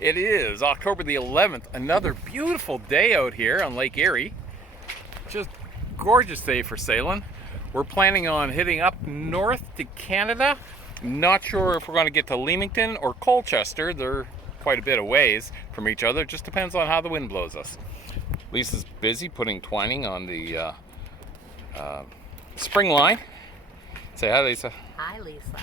It is October the 11th, another beautiful day out here on Lake Erie. Just gorgeous day for sailing. We're planning on heading up north to Canada. Not sure if we're going to get to Leamington or Colchester. They're quite a bit of ways from each other. It just depends on how the wind blows us. Lisa's busy putting twining on the spring line. Say hi, Lisa. Hi, Lisa.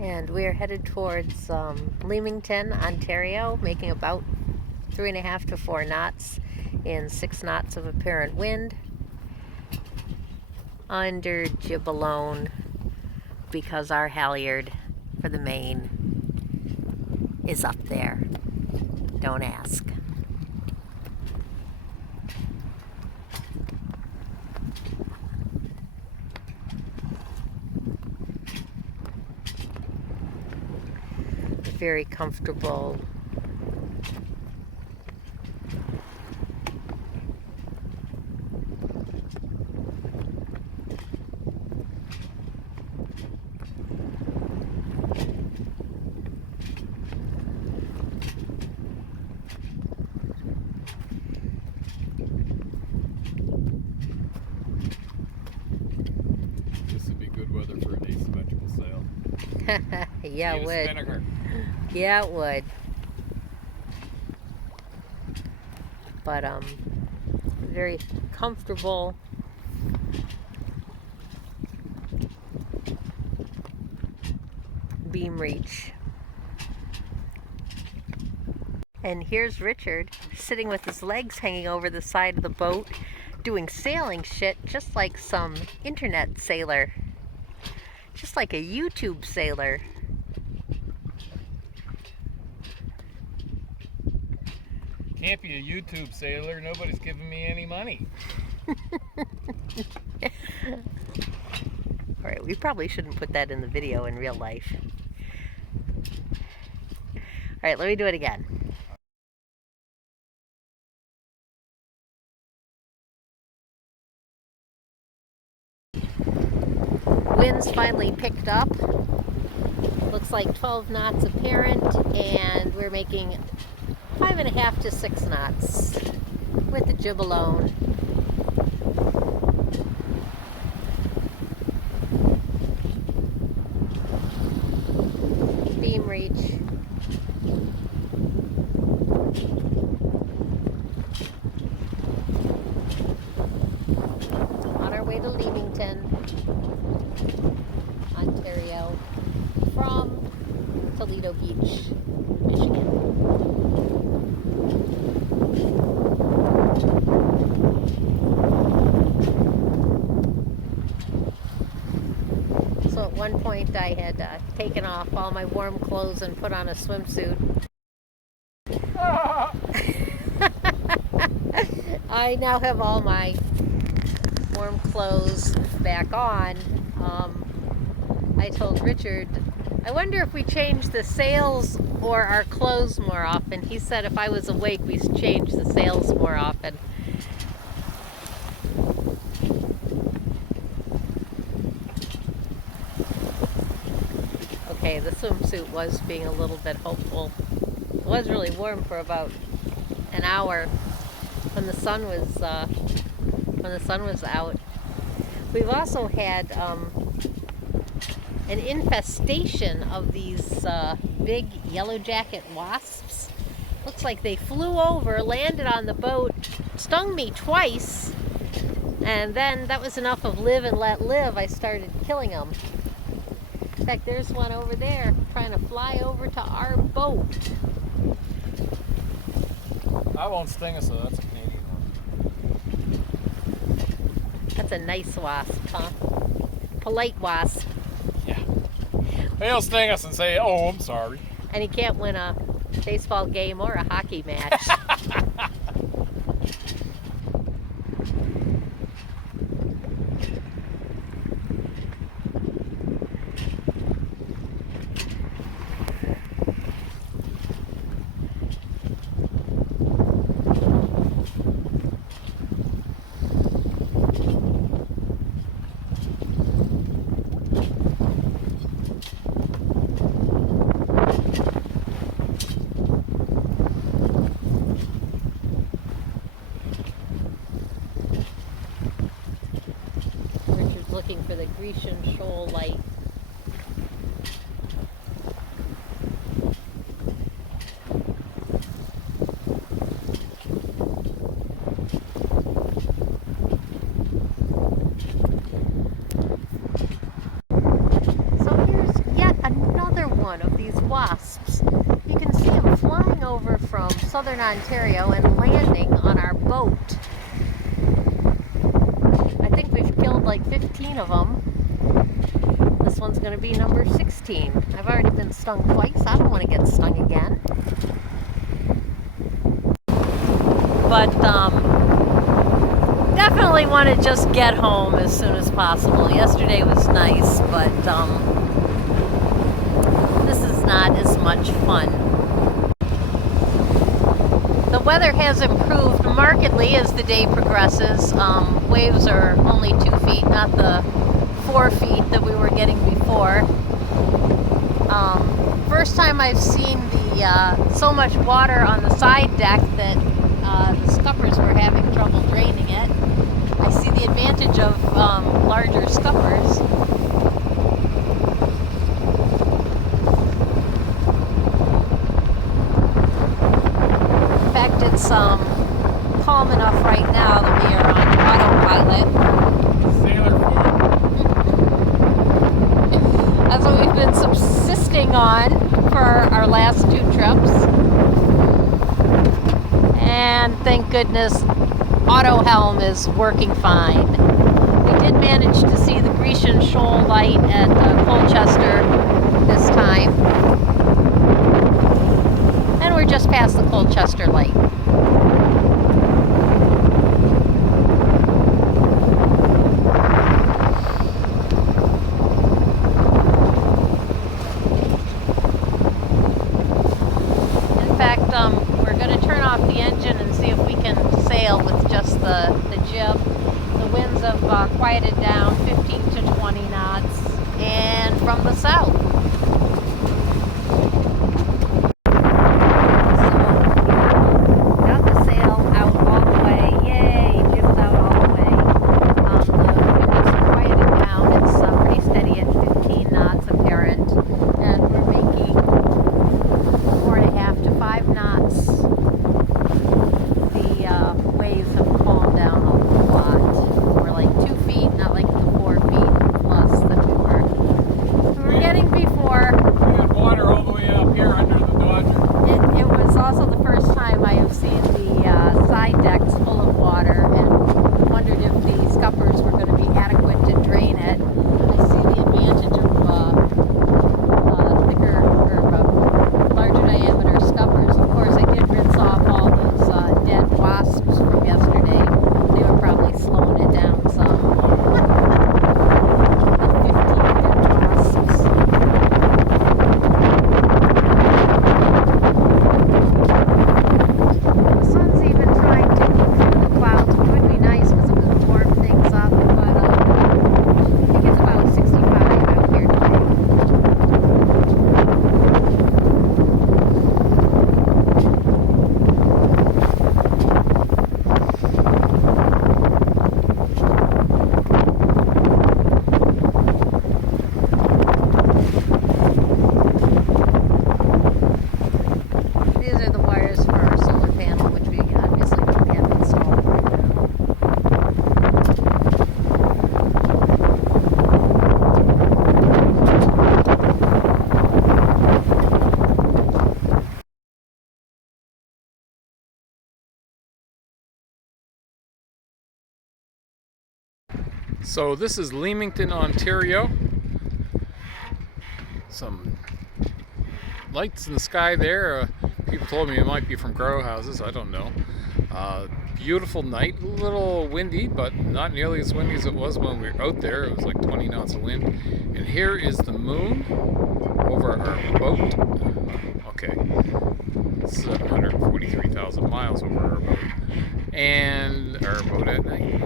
And we're headed towards Leamington, Ontario, making about 3.5 to 4 knots in 6 knots of apparent wind under Gibbalone, because our halyard for the main is up there. Don't ask. Very comfortable. This would be good weather for an asymmetrical sail. Yeah, it would. Vinegar. Yeah, it would. But very comfortable. Beam reach. And here's Richard sitting with his legs hanging over the side of the boat, doing sailing shit just like some internet sailor. Just like a YouTube sailor. Can't be a YouTube sailor. Nobody's giving me any money. Alright, we probably shouldn't put that in the video in real life. Alright, let me do it again. Winds finally picked up. Looks like 12 knots apparent, and we're making 5.5 to 6 knots with the Gibbalone. Beam reach. On our way to Leamington, Ontario, from Toledo Beach, Michigan. So at one point I had taken off all my warm clothes and put on a swimsuit. I now have all my warm clothes back on. I told Richard, I wonder if we change the sails or our clothes more often. He said if I was awake, we should change the sails more often. Okay, the swimsuit was being a little bit hopeful. It was really warm for about an hour when the sun was out. We've also had an infestation of these big yellow jacket wasps. Looks like they flew over, landed on the boat, stung me twice, and then that was enough of live and let live. I started killing them. In fact, there's one over there trying to fly over to our boat. That won't sting us, so that's a Canadian one. That's a nice wasp, huh? Polite wasp. Yeah. He'll sting us and say, "Oh, I'm sorry." And he can't win a baseball game or a hockey match. Richard's looking for the Grecian shoal light. So here's yet another one of these wasps. You can see them flying over from southern Ontario and landing on our boat. I think we've killed like 15 of them. This one's going to be number 16. I've already been stung twice. I don't want to get stung again. But definitely want to just get home as soon as possible. Yesterday was nice, but this is not as much fun. The weather has improved markedly as the day progresses. Waves are only 2 feet, not the 4 feet that we were getting before. First time I've seen so much water on the side deck that the scuppers were having trouble draining it. I see the advantage of larger scuppers. In fact, it's calm enough right now that we are on autopilot. Sailor food. That's what we've been subsisting on for our last 2 trips. And thank goodness, auto helm is working fine. We did manage to see the Grecian shoal light at Colchester this time. And we're just past the Colchester light. In fact, we're going to turn off the engine and see if we can sail with just the jib. The winds have quieted down 15 to 20 knots, and from the south. So, got the sail out all the way. Yay, jib's out all the way. The wind has quieted down. It's pretty steady at 15 knots apparent, and we're making 4.5 to 5 knots. The waves have calmed down a lot. We're like 2 feet, not like the 4 feet plus that we were getting before. We had water all the way up here under the Dodger. It was also the first time I have seen the side decks full of water and wondered if the scuppers were going to be adequate to drain it. I see the advantage of thicker or larger diameter scuppers. Of course, I did rinse off all those dead wasps from yesterday. They were probably slowing it down some. The 15 dead wasps. The sun's So this is Leamington, Ontario. Some lights in the sky there. People told me it might be from grow houses. I don't know. Beautiful night. A little windy, but not nearly as windy as it was when we were out there. It was like 20 knots of wind. And here is the moon over our boat. Okay. 743,000 miles over our boat. And our boat at night.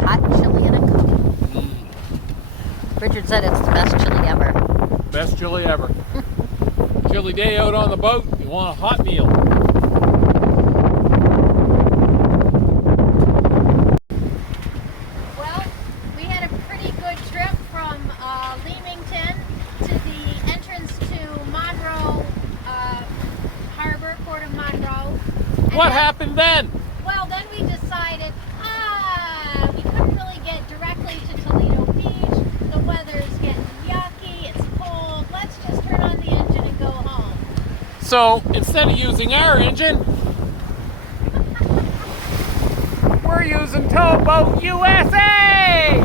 Hot chili in a cup. Richard said it's the best chili ever. Best chili ever. Chilly day out on the boat. You want a hot meal. Well, we had a pretty good trip from Leamington to the entrance to Monroe Harbor, Port of Monroe. And What happened then? Well, then we decided, we couldn't really get directly to Toledo Beach. The weather's getting yucky, it's cold. Let's just turn on the engine and go home. So instead of using our engine, we're using Towboat USA!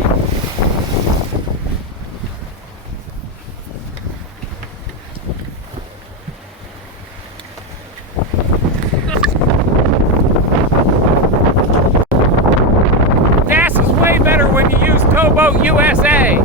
Gas is way better when you use Towboat USA!